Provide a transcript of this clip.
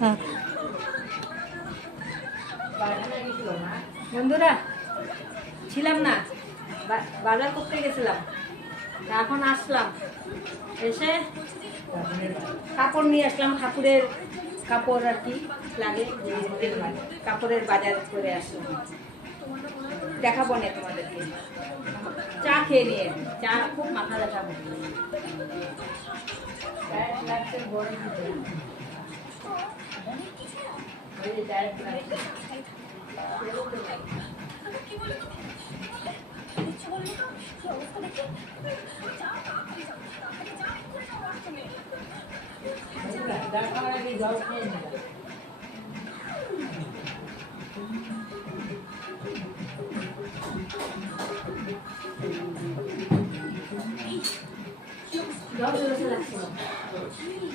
হ্যাঁ বন্ধুরা ছিলাম না, বাজার করতে গেছিলাম, এখন আসলাম, এসে কাপড় নিয়ে আসলাম, ঠাকুরের কাপড় আর কি লাগে, কাপড়ের বাজার করে আসলাম, দেখাবো না তোমাদেরকে। চা খেয়ে নিয়ে, চা খুব মাথা ব্যথা করছে। জল খেয়ে নেবে। জল লাগছিল।